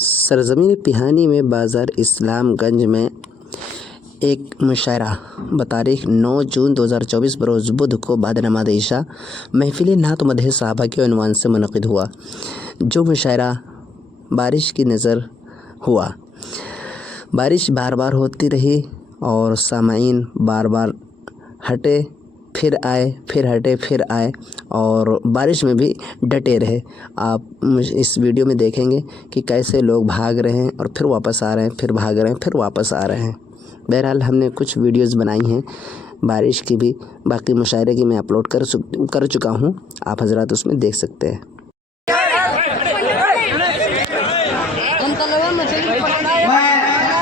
सरज़मीन पिहानी में बाज़ार इस्लामगंज में एक मुशायरा बतारीख़ 9 जून 2024 बरोज़ बुध को बाद नमाज इशा महफ़िल नात मदह सहाबा के उन्वान से मुनक़िद हुआ। जो मुशायरा बारिश की नज़र हुआ। बारिश बार बार होती रही और सामाईन बार बार हटे फिर आए, फिर हटे फिर आए और बारिश में भी डटे रहे। आप इस वीडियो में देखेंगे कि कैसे लोग भाग रहे हैं और फिर वापस आ रहे हैं, फिर भाग रहे हैं, फिर वापस आ रहे हैं। बहरहाल हमने कुछ वीडियोज़ बनाई हैं बारिश की भी, बाकी मुशायरे की मैं अपलोड कर चुका हूँ, आप हजरात उसमें देख सकते हैं। मैं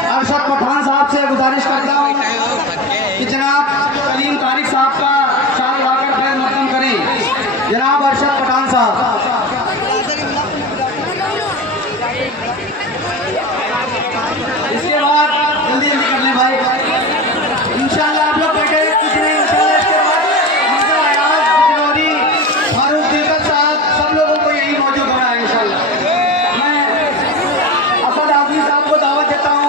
अरशद पठान साहब से गुजारिश करता हूँ कि जनाब कलीम तारिक साहब का शाल लाकर खैर मकदम करें। जनाब अरशद पठान साहब, इसके बाद जल्दी जल्दी कर लें भाई, इंशाल्लाह आप लोग बैठे कुछ नहीं। इंशाल्लाह इसके बाद हमजा अयाज, बिजनौरी, फारूक दिलकश साहब सब लोगों को यही मौजूद होना है इंशाल्लाह। मैं असद आज़मी साहब को दावत देता हूँ।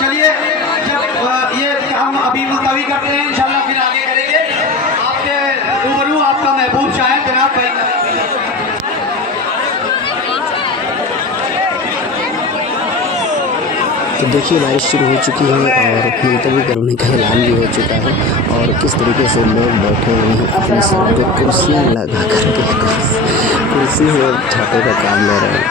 चलिए ये हम अभी मुलतवी करते हैं, इंशाल्लाह फिर आगे करेंगे। आपके रूबरू आपका महबूब शायर जनाब भाई। तो देखिए बारिश शुरू हो चुकी है और मुलतवी करने का ऐलान भी हो चुका है और किस तरीके से लोग बैठे हुए हैं अपने सर पे कुर्सियाँ लगा करके कुर्सी से छाते का काम ले रहे हैं।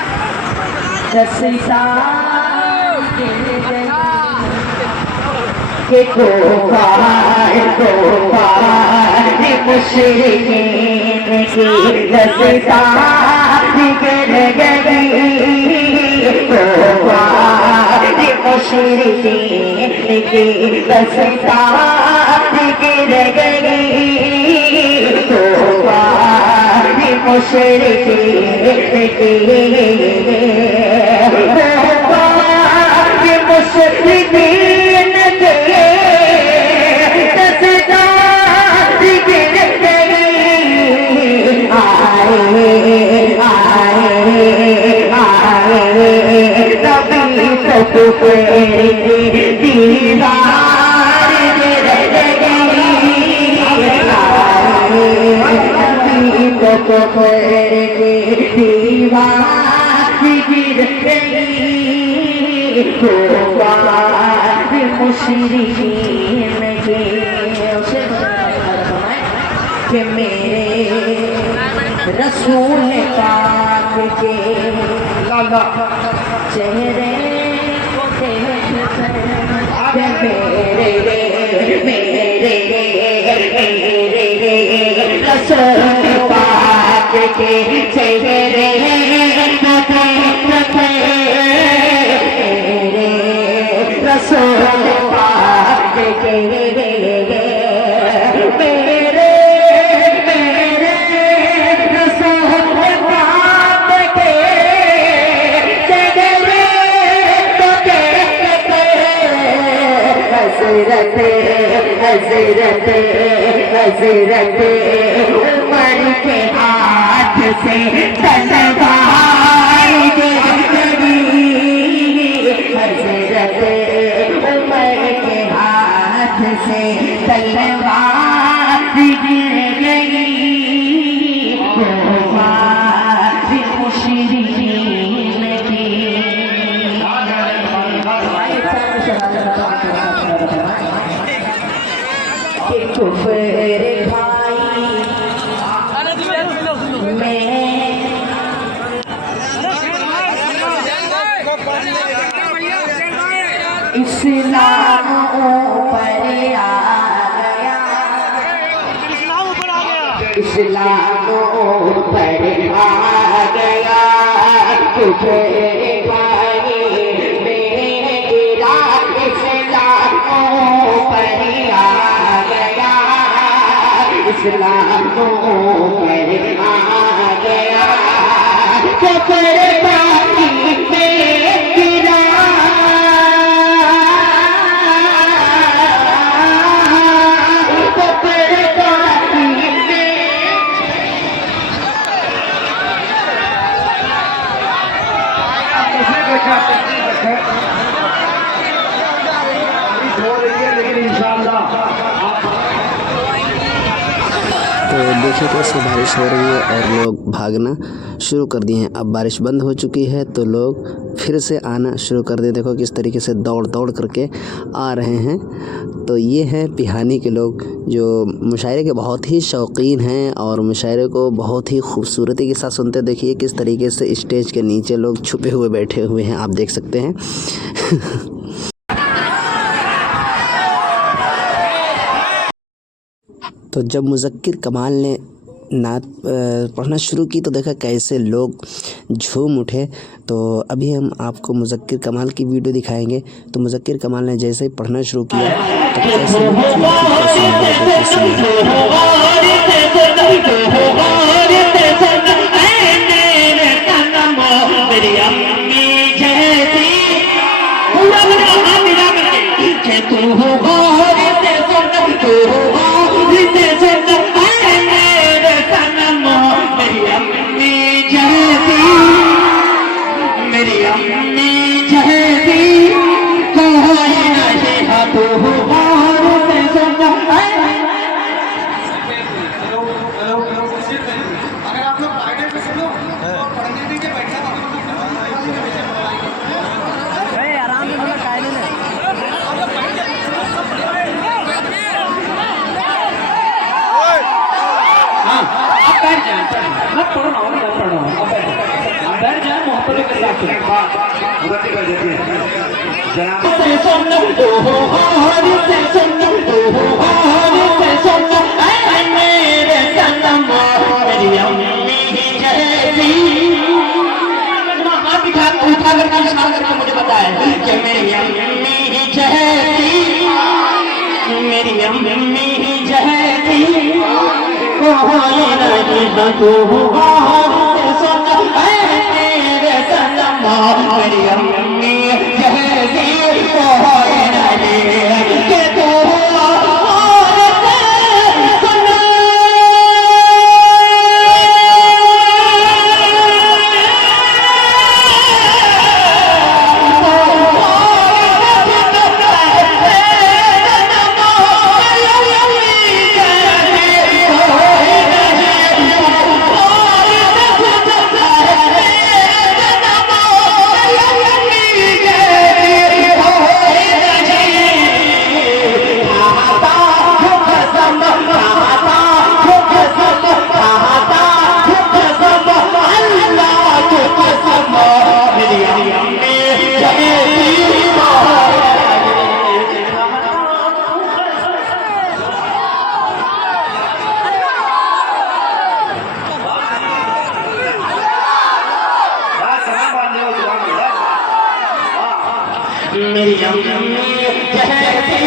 कि मेरे रसूल पाक के चेहरे को देख मेरे रसूल पाक के चेहरे रसूल पाक के हज़रत उमर के हाथ से तलवार गिरी। हज़रत उमर के हाथ से तलवार गिर गई। मुशरिकीन की कुफर भाई मैं इस्लाम ऊपर आ गया, इस्लाम ऊपर आ गया। कुफर भाई मेरा इस्लाम ऊपर आ गया, इस्लाम पर आ गया। कुफर बाकी में गिरा, कुफर बाकी तो देखिए कैसे बारिश हो रही है और लोग भागना शुरू कर दिए हैं। अब बारिश बंद हो चुकी है तो लोग फिर से आना शुरू कर दिए। देखो किस तरीके से दौड़ दौड़ करके आ रहे हैं। तो ये हैं पिहानी के लोग जो मुशायरे के बहुत ही शौकीन हैं और मुशायरे को बहुत ही खूबसूरती के साथ सुनते। देखिए किस तरीके से स्टेज के नीचे लोग छुपे हुए बैठे हुए हैं, आप देख सकते हैं। तो जब मुज़क्किर कमाल ने नात पढ़ना शुरू की तो देखा कैसे लोग झूम उठे। तो अभी हम आपको मुज़क्किर कमाल की वीडियो दिखाएंगे। तो मुज़क्किर कमाल ने जैसे ही पढ़ना शुरू किया तो कैसे लोग अगर आप लोग गाइडेड में सुनो तो पढ़ने दीजिए, बैठना आराम से थोड़ा कायदे में। हाँ, आप बैठ जाए, मत पढ़ो ना, मत पढ़ो, आप बैठ जाए मोहब्बत के साथ। मुझे पता है कि मेरी अम्मी जहती, मेरी अम्मी जहती कोई नहीं तू मेरे सनम, मेरी अम्मी जहती कोई नहीं कि तू मेरी अम्मी जहती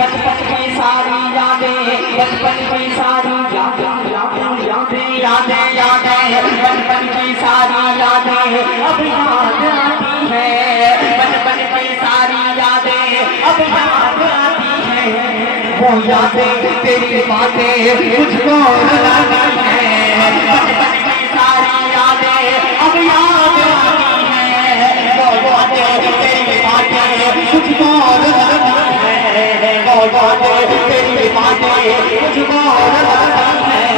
बचपन की सारी यादें, बचपन की सारी यादें, बचपन की सारी यादें अब याद आती है, बचपन की सारी यादें अब याद आती है। वो यादें तेरी बातें मुझको रुलाती है, बचपन की सारी यादें अब याद आती है। वो बातें तेरी बातें मुझको रुलाती है, वो बातें तेरी बातें मुझको रुलाती है।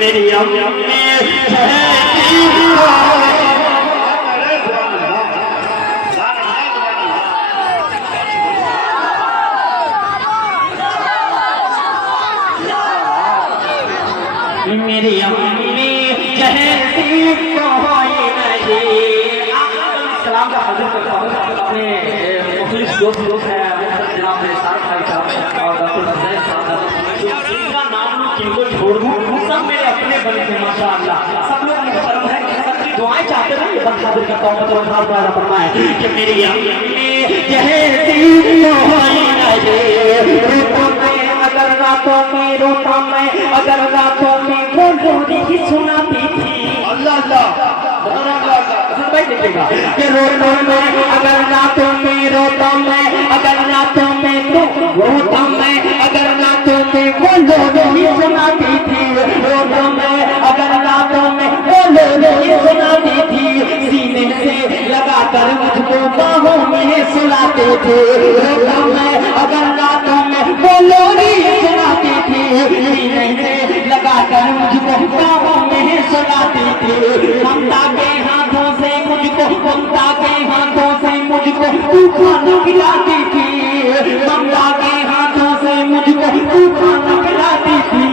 मेरी अम्मी मेरी अम्मी जहती कोई नहीं। सलाम का हाजिर करता हूँ अपने मुखलिस दोस्त हैं जनाब साहब और डॉक्टर छोड़ दूं, सब मेरे अपने बने थे माशाअल्लाह, सब लोग मुहतरम है, सबकी दुआएं चाहते हैं। ये बंदा दिल करता हूं तो खास वाला फरमाए कि मेरी अम्मी जैसी कोई नहीं रोता मैं, अगर रातों में रोता मैं, अगर रातों में वो लोरी सुनाती थी। अल्लाह अल्लाह भाई देखिएगा कि रोता मैं, अगर रातों में रोता मैं, अगर रातों में तो रोता मैं, अगर रातों में वो लोरी सुनाती थी। रोता मैं, अगर रातों में वो लोरी सुनाती थी, सीने से लगाकर मुझको बाहों में सुलाते थे। रोता मैं, अगर रातों में वो लोरी सुनाती थी, सीने से लगाकर मुझको बाहों में सुलाती थी। ममता के हाथों से मुझको, ममता के हाथों से मुझको तू खाना खिलाती थी। ममता के हाथों से मुझको तू खाना खिलाती थी।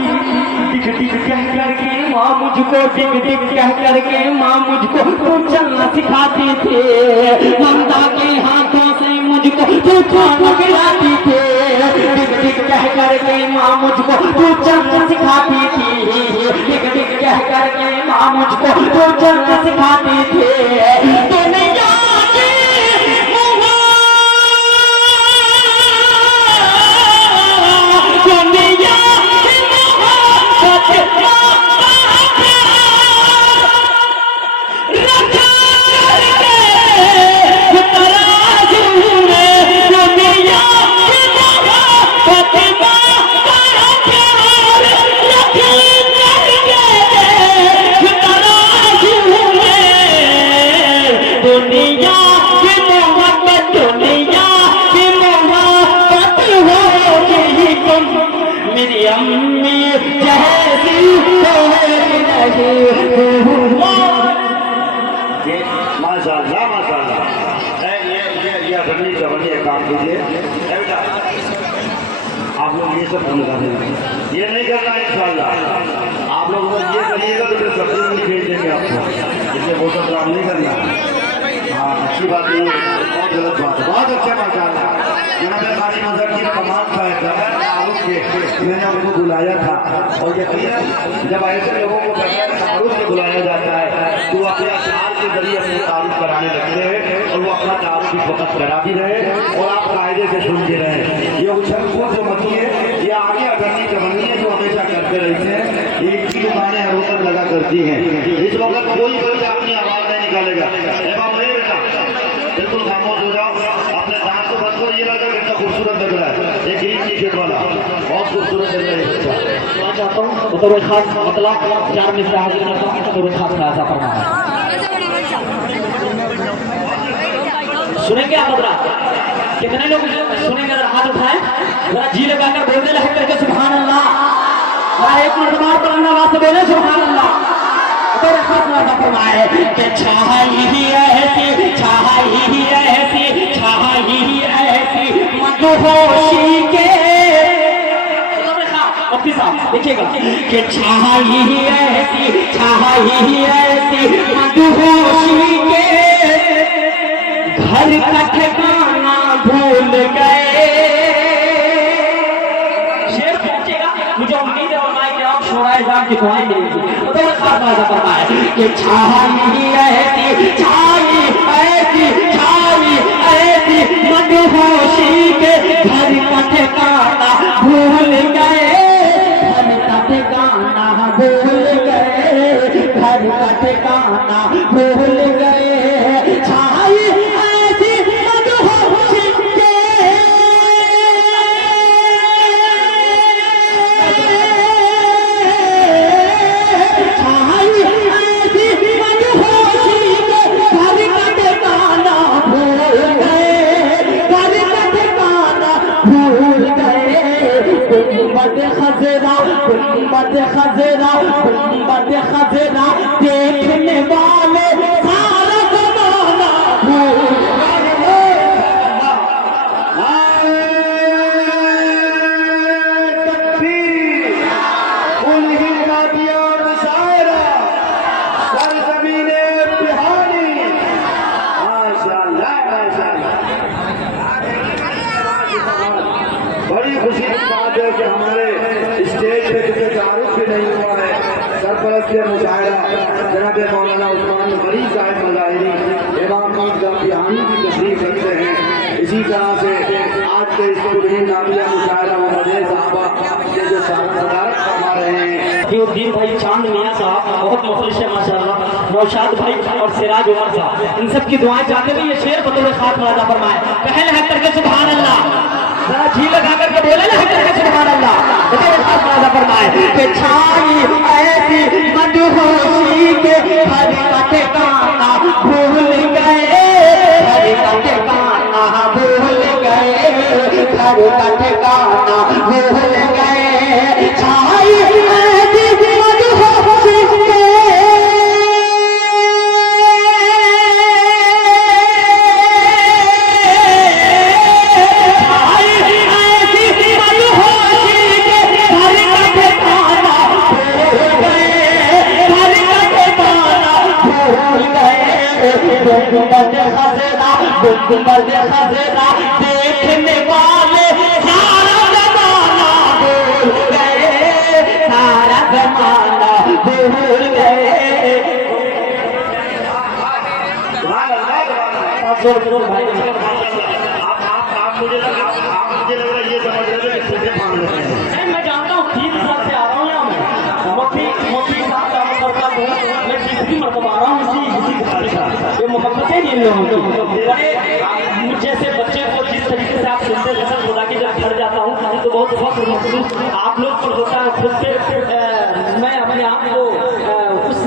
डिग डिग कह करके माँ मुझको, डिग डिग कह करके माँ मुझको तू चलना सिखाती थी। ममता के हाथों से मुझको तू खाना खिलाती थी। डिग डिग कह करके माँ मुझको तू चलना सिखाती थी। डिग डिग कह करके माँ मुझको तू चलना सिखाती थी। दुनिया की दुनिया मेरी अम्मी जैसी कोई नहीं। माशाअल्लाह माशाअल्लाह। ये अगली जवानी एक काम कीजिए बेटा, आप लोग ये सब बंद कर देना, ये नहीं करना है इंशाअल्लाह। आप लोग ये करिएगा तो फिर सब्जी नहीं भेज देंगे आपको, इसलिए वो सब काम नहीं करना। हाँ अच्छी बात नहीं है, बहुत गलत बात है। बहुत अच्छा माशाअल्लाह। जनाब कारी मजहब की कमाल का है, मैंने उनको बुलाया था और यकीनन जब ऐसे लोगों को बगैर तारुफ से बुलाया जाता है तो वो अपने अशार के जरिए अपने तारुफ कराने लगते हैं और वो अपना तारुफ भी फकत करा भी रहे और आप कायदे से सुनते रहे। ये उछल कूद जो मची है ये आगे अटर्नी चमनी है जो हमेशा करते रहते हैं। ये इनकी दुकानें हर वक्त लगा करती हैं। इस वक्त कोई बच्चा अपनी आवाज़ नहीं निकालेगा। बिल्कुल खामोश हो जाओ, अपने दांत को बंद करो। ये लड़का कितना खूबसूरत लग रहा है, एक ग्रीन टी शर्ट वाला बहुत खूबसूरत लग रहा है बच्चा। मैं चाहता हूँ बतौर खास मतलब 4 मिनट हाजिर करता हूँ बतौर खास राजा फरमाया। सुनेंगे आप हजरात? कितने लोग सुनेंगे? अगर हाथ उठाएं जरा जी लगाकर बोलने लगे करके सुभान अल्लाह। जरा एक मर्तबा पर आवाज से बोले सुभान अल्लाह। तो खास राजा फरमाए कि छाई ही ऐसी, छाई ही ऐसी, छाई ही ऐसी मदहोशी के। मुफ्ती साहब देखिएगा कि छाई ही ऐसी, छाई ही ऐसी मदहोशी के घर का ठिकाना भूल गए। शेर पहुंचेगा, मुझे उम्मीद है उलमाए किराम शोराए जान की दुआएं मिलेंगी। तो खास बात करता है कि छाई ही ऐसी, छाई ऐसी, छाई ऐसी मदहोशी के घर का ठिकाना भूल गए। घर का ठिकाना भूल गए, घर का ठिकाना भूल गए। छाई ऐसी मदहोशी के छाई ऐसी मदहोशी के घर का ठिकाना भूल गए, घर का ठिकाना भूल गए। गुंबद खजरा, गुंबद खजरा, गुंबद खजरा देखने वाले सारा जमाना भूल गए। तकबीर उन्हीं का दिया मुशायरा सरजमीने बिहारी। माशाअल्लाह माशाअल्लाह। बड़ी खुशी की बात है कि हमारे स्टेज पे जितने तारुफ के नहीं हुआ है। सरपरस्त मुशायरा जनाब मौलाना उस्मान गरीब साहब मज़ाहिरी इमाम हानी की तशरीफ रखते हैं। इसी तरह से आज के इस नामिया मुशायरा मदे साहबा के जो सदारत फरमा रहे हैं उद्दीन भाई चांद मियां साहब बहुत मुखलिस है माशाल्लाह, नौशाद भाई और सिराज उमर साहब, इन सब की दुआएं चाहते हुए ये शेर बतौर खास मुरादा फरमाए। पहले है करके सुभान अल्लाह, जरा जी लगा करके बोले ना, है करके सुभान अल्लाह, बतौर खास मुरादा फरमाए कि छाई ऐसी मदहोशी के हर का ठिकाना भूल गए, हर का ठिकाना भूल गए, हर का ठिकाना भूल गए। छाई देखने वाले सारा जमाना भूल गए, सारा जमाना भूल गए। आप मुझे लग रहा है ये समझ रहे थे कि छोटे मान रहे हैं। नहीं, मैं जानता हूँ 3 साल से आ रहा हूँ यहाँ मैं मोटी साहब काम करता हूँ, मैं 3री मरतबा आ रहा हूँ इसी ये मोहब्बत है इन लोगों की। बड़े जैसे बच्चे को जिस तरीके से आप सुनते कसम खुदा की जब घर जाता हूँ तो बहुत फख्र महसूस आप लोग पर होता है। खुद से मैं अपने आप को उस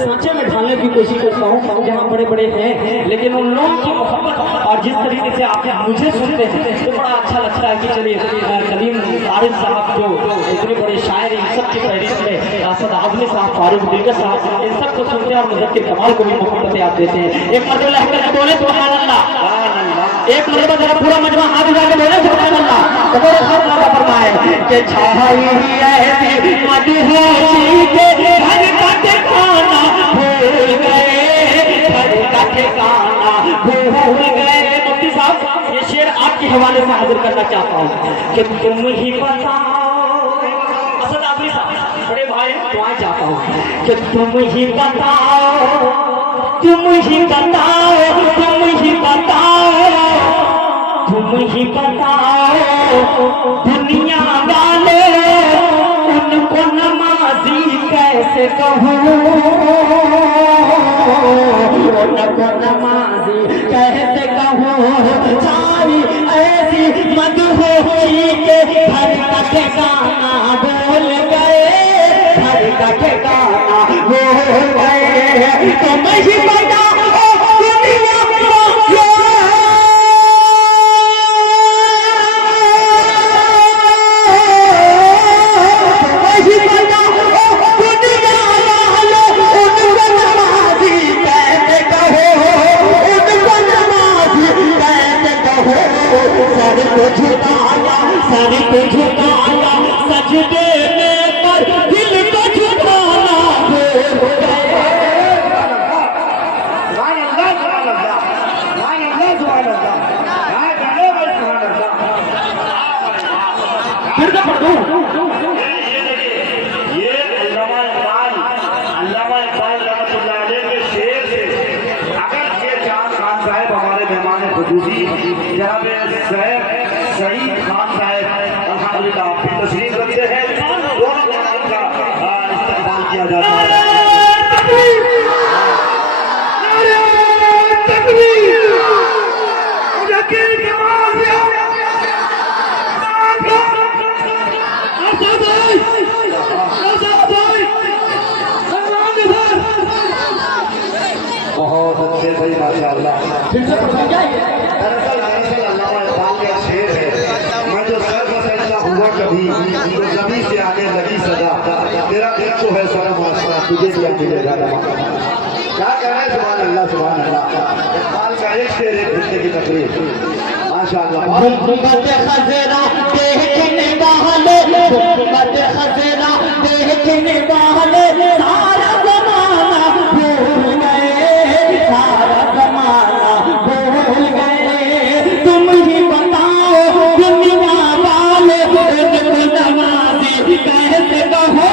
सांचे में ढालने की कोशिश करता हूँ जहाँ बड़े बड़े हैं, लेकिन उन लोगों की मोहब्बत और जिस तरीके से आप मुझे सुनते हैं तो बड़ा अच्छा लगता है कि चलिए कलीम फारिस साहब जो इतने बड़े शायर इन सब की फहरिस्त में असद आजमी साहब, फारूक दिलकर साहब, इन सब को सुनते हैं और मुज़क्किर कमाल को भी मोहब्बत आप देते हैं। एक मरतबा लहकर के बोले सुभान अल्लाह, एक मरतबा जरा पूरा मजमा हाथ उठा के बोले सुभान अल्लाह, तो बोले सुभान फरमाए कि छाई ऐसी मदहोशी के घर का ठिकाना भूल गए, घर का ठिकाना भूल गए। मुफ्ती साहब ये शेर आपके हवाले से हाजिर करना चाहता हूँ कि तुम ही बताओ, असद आदमी साहब बड़े भाई दुआएं चाहता हूँ कि तुम ही बताओ, तुम ही बताओ, तुम ही बताओ, तुम ही बताओ दुनिया वाले उनको नमाजी कैसे कहूँ, उनको नमाजी कैसे कहूँ। छाई ऐसी मदहोशी के हर का ठिकाना भूल गए, हर का ठिकाना भूल गए। तुम ही बताओ दुनिया वाले सर को झुकाया सजदे में पर दिल को झुकाना भूल गए। फिर तो पढ़ दूं ये अल्लामा इकबाल रहमतुल्लाह अलैह के शेर से अगर ये चांद खान साहब हमारे मेहमान खुसूसी जनाब सईद खान साहब अल्हम्दुलिल्लाह आपकी तशरीफ रखते हैं, दोनों का इस्तेमाल किया जाता है। बहुत अच्छे सही माशाअल्लाह। दरअसल अल्लामा इकबाल का शेर है, मैं जो सर बसैला हुआ कभी तो जमी से आने लगी सदा, तेरा दिल तो है शर्म आसरा तुझे क्या मिलेगा नमाज़। क्या कह रहे हैं सुभान अल्लाह सुभान अल्लाह। इकबाल का एक शेर एक घंटे की तकरीर माशाअल्लाह। हुकूमत खज़रा देखने वाले, हुकूमत खज़रा देखने वाले सारा ज़माना भूल गए, सारा ज़माना भूल गए। तुम ही बताओ दुनिया वाले उनको नमाज़ी कैसे कहो,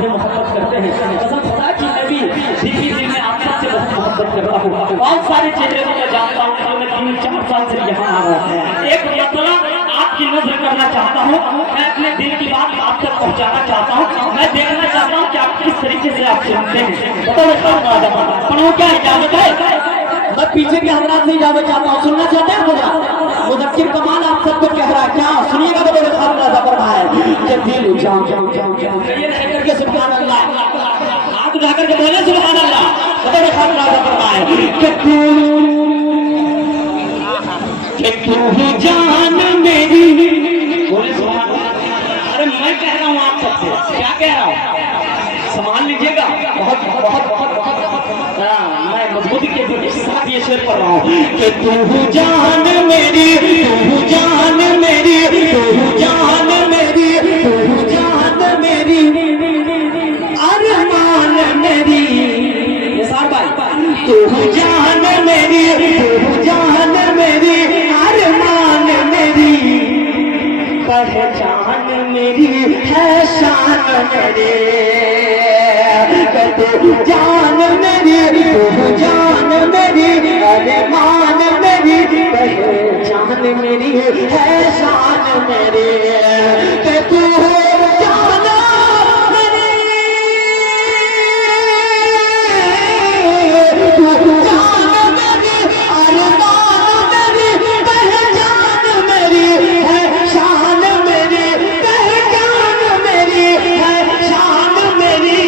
आपसे मोहब्बत करते हैं। कसम खुदा की मैं भी दिल में आप सबसे बहुत मोहब्बत कर रहा हूँ। बहुत सारे चेहरे को मैं जानता हूँ जो मैं 3-4 साल से यहाँ आ रहा हूँ। एक मतलब आपकी नजर करना चाहता हूँ, मैं अपने दिल की बात आप तक पहुँचाना चाहता हूँ। मैं देखना चाहता हूँ कि आप किस तरीके से आप सुनते हैं। बताओ क्या इजाजत है? मैं पीछे के हजरात से इजाजत चाहता हूँ, सुनना चाहते हैं मुझे? मुदक्किर कमाल आप सबको कह रहा है, क्या सुनिएगा तो मेरे खान राजा फरमाए कि दिल जाओ ये नहीं करके सुभान अल्लाह, हाथ उठा करके बोले सुभान अल्लाह, तो मेरे खान राजा फरमाए कि तू ही जान मेरी, बोले सुभान अल्लाह। अरे मैं कह रहा हूँ आप सबसे, क्या कह रहा हूँ संभाल लीजिएगा। बहुत बहुत बहुत बहुत मैं मजबूती के साथ ये शेर पढ़ रहा हूँ कि तू जान मेरी, तू जान मेरी, तू जान मेरी, तू जान मेरी, अरमान मेरी, निसार भाई, तू जान मेरी, तू जान मेरी, अरमान मेरी, पहचान मेरी है शान मेरी, तू जान मेरी, तू जान मेरी, अरमान मेरी, पहचान मेरी है शान मेरी, कि तू जान मेरी, तू जान मेरी, अरमान मेरी, पहचान मेरी है शान मेरी, पहचान मेरी है शान मेरी,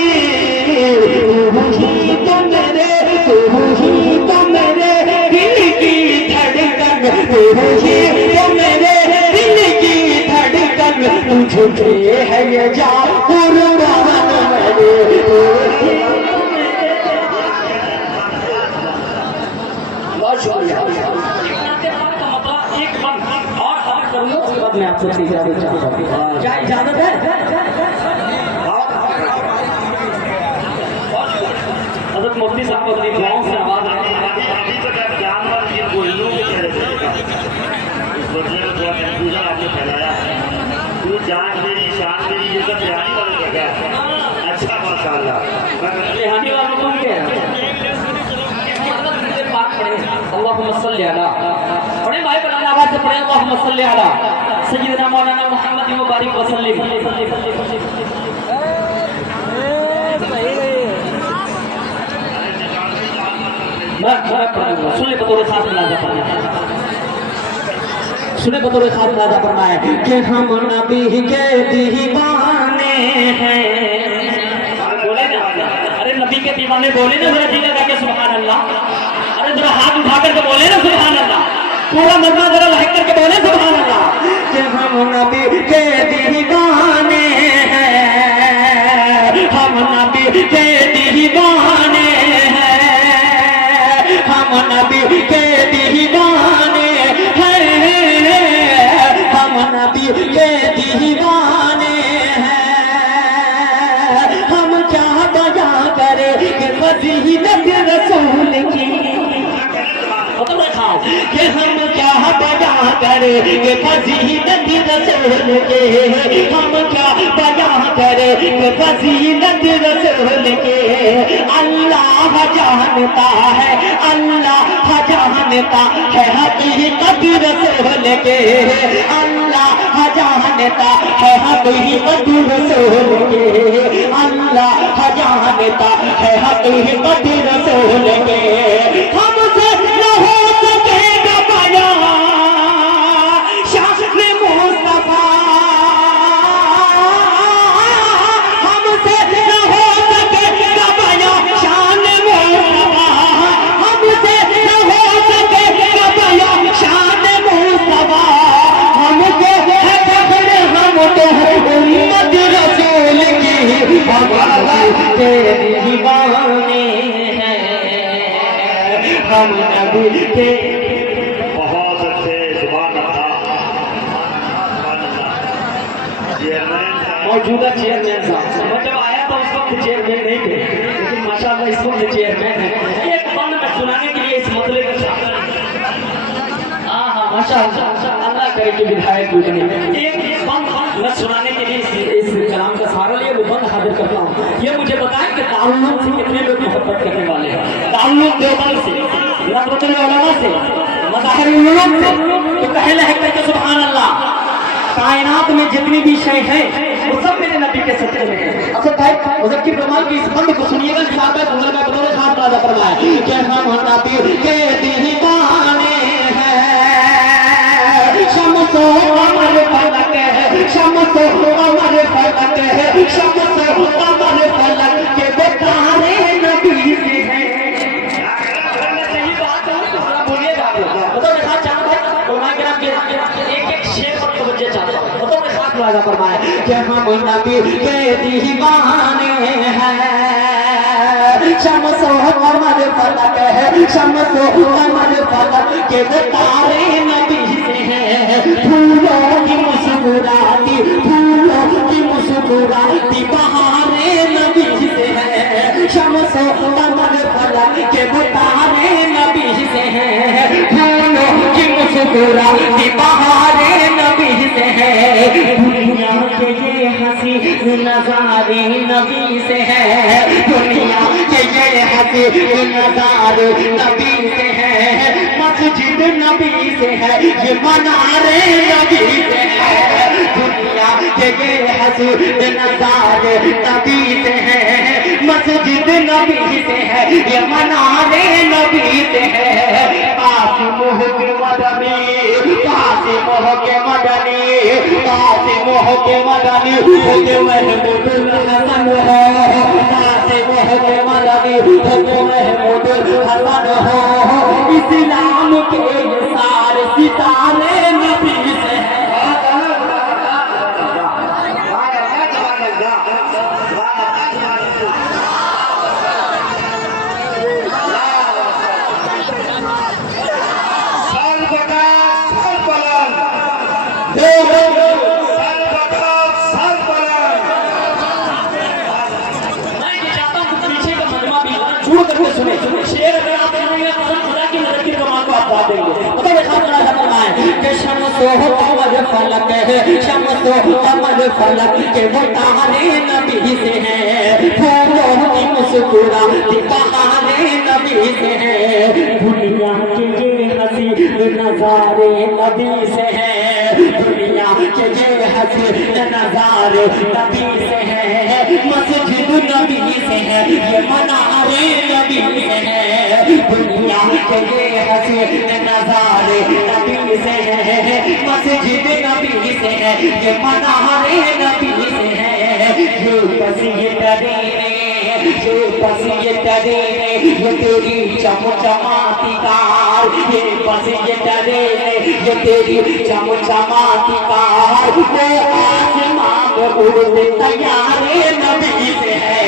झूठे है ये जा कुर्बान मेरे। एक बंद और खबर करूंगा, उसके बाद मैं आपसे इजाजत चाहता हूँ। क्या इजाजत है? हज़रत मुफ्ती साहब को अपनी दुआओं से आवाज आ रही है। अभी तक आप जानवर की कोयलों के कह रहे थे, इस बदले में थोड़ा कंफ्यूजन आपने फैलाया है। तू जान मेरी, शान मेरी, ये सब बिहारी वाले क्या है? अच्छा माशाल्लाह। बिहारी वालों को क्या है? बात पढ़े अल्लाहुम्मा सल्ली अला, पढ़े भाई पढ़े आवाज से पढ़े अल्लाहुम्मा सल्ली अला सय्यदना मौलाना मुहम्मद व बारिक व सल्लिम। सुने बतौर खास मुलाजा फरमाया, सुने बतौर खास मुलाजा फरमाया कि हम नबी के दीवाने हैं। बोले ना, अरे नबी के दीवाने बोले ना, जरा दिल लगा के सुभान अल्लाह। अरे जरा हाथ उठा करके बोले ना सुभान अल्लाह, पूरा मजमा जरा लहक करके बोले सुभान अल्लाह कि हम नबी के दीवाने हैं, हम नबी के दीवाने हैं, हम नबी के दीवाने हैं, हम नबी के दीवाने हैं, हम क्या बजा करे कि फजीलत रसूल की, कि हम क्या बजा करे कि फजीलत रसूल के, हम क्या बजा करे कि फजीलत रसूल के, अल्लाह जानता है, अल्लाह जानता है हकीकत रसूल के, अल्लाह जानता है हकीकत रसूल के, अल्लाह जानता है हकीकत रसूल के। हमसे न हो सकेगा बयां शान मुस्तफा, हमसे न हो सकेगा बयां शान मुस्तफा, हमसे न हो सकेगा बयां शान मुस्तफा, हमको है फख्र हम तो उम्मत रसूल की, हम के दीवाने हैं, हम नबी के। बहुत अच्छे, सुभान अल्लाह। मौजूदा चेयरमैन साहब, मैं जब आया था उस वक्त चेयरमैन नहीं थे, लेकिन माशाअल्लाह इस वक्त चेयरमैन है। एक बंद में सुनाने के लिए इस मसले को हाँ हाँ माशाअल्लाह, अल्लाह करे कि विधायक एक बंद मैं सुनाने के लिए इस कलाम का सहारा लिए वो बंद हाजिर करता हूँ। ये मुझे बताएं कि दारुल उलूम से कितने लोग मोहब्बत करने वाले हैं? दारुल उलूम देवबंद से, नज़रतुल उलमा से, मज़ाहिरुल उलूम से, तो कहले है कि सुभान अल्लाह, कायनात में जितनी भी शय है वो सब मेरे नबी के सदक़े में है। अच्छा भाई उधर की कमाल की इस बंद को सुनिएगा। साहब है उमर में बतौर खास राजा फरमाया कि हम नबी के दीवाने हैं, शम्सो कमर फलक है, शम्सो कमर फलक है, शम्सो कमर फलक के बेतारे नबी से हैं। सही बात है, बोलिएगा आप लोग बताओ मेरे साथ चाहता भाई उलमा किराम के एक शेर पर तवज्जो चाहता हूं। बताओ मेरे साथ राजा फरमाया कि हम नबी के दीवाने हैं, शम्सो कमर फलक है, शम्सो कमर फलक के बेतारे नबी से हैं। फूलों की मुस्कुराती, फूलों की मुस्कुराती बहारे नबी से हैं, शम्सो कमर फलक के बेतारे नबी से हैं। फूलों की मुस्कुराती बहारे नबी से हैं। दुनिया के ये हंसी नजारे नबी से है, दुनिया के ये हंसी नजारे नबी से है। मस्जिद नबी से है, ये मनारे नबी से है। दुनिया के ये हंसी नजारे नबी से है, मस्जिद नबी से है, ये मनारे नबी से है। कासिम के मदनी, कासिम के मदनी, कासिम के मदनी, खुद महमूदुल हसन हो, कासिम के मदनी, खुद महमूदुल हसन हो। इस्लाम के सारे सितारे नबी से हैं। सुने शेर अगर आप सुनेंगे तो खुदा की मदद की कमाल को आप गा देंगे। बताओ ये खास राजा फरमाए कि शम्सो कमर फलक है, शम्सो कमर फलक के बेतारे नबी से हैं। फूलों की मुस्कुराती बहारे नबी से हैं। दुनिया के ये हंसी नजारे नबी से हैं, दुनिया के ये हंसी नजारे नबी से हैं। मस्जिद नबी से है, ये मनारे नबी से है। दुनिया के ये हंसी नजारे नबी से है, मस्जिद नबी से है, ये मनारे नबी से है। ये पसीये तरीने, ये पसीये तरीने, ये तेरी चमचमाती कार, ये पसीये तरीने, ये तेरी चमचमाती कार। वो आसमां में उड़ते तैयारे नबी से है।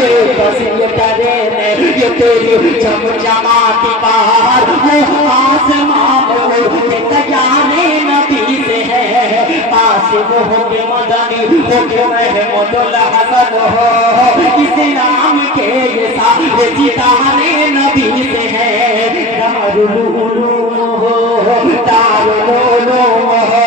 ये पसीये तरीने, ये तेरी चमचमाती कार, वो आसमां में उड़ते तैयारे नबी से है। कासिम हो के मदनी, हो के महमूदुल हसन हो, इस्लाम के ये सारे सितारे नबी से है। दारुल उलूम हो, दारुल उलूम हो,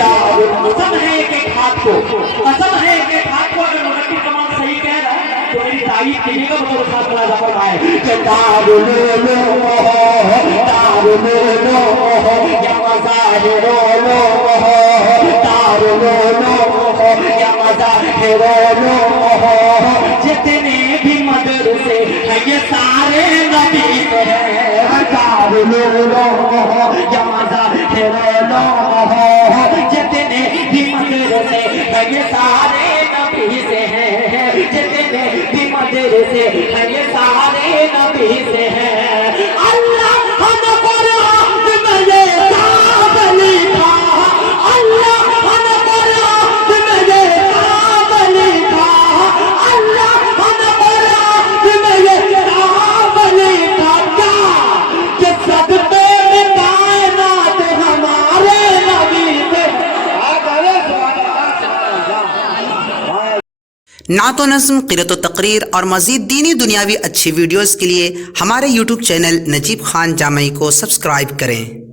दारुल कसम है कि खाक को, कसम है कि खाक को अगर मुनक्किर कमाल सही कह रहा है तो मेरी तारीफ कीजिएगा। मतलब साथ राजा फरमाए कि दारुल उलूम हो, दारुल उलूम हो, या मज़ाहिरुल उलूम हो, दारुल उलूम हो, या मज़ाहिरुल उलूम हो। जितने भी मदरसे हैं ये सारे नबी से हैं। दारुल उलूम हो, या मज़ाहिरुल उलूम हो, जितने भी मदरसे हैं ये सारे नबी से हैं। जितने भी मदरसे हैं ये सारे नबी से हैं। अल्लाह हमको रात में ये काबिल था, अल्लाह हमको रात में ये काबिल था, अल्लाह हमको रात में ये काबिल था। क्या कि सदक़े में कायनात हमारे नबी से। नातो नज़्म, क़िरात तक़रीर और मज़ीद दीनी दुनियावी अच्छी वीडियोज़ के लिए हमारे YouTube चैनल नजीब खान जामई को सब्सक्राइब करें।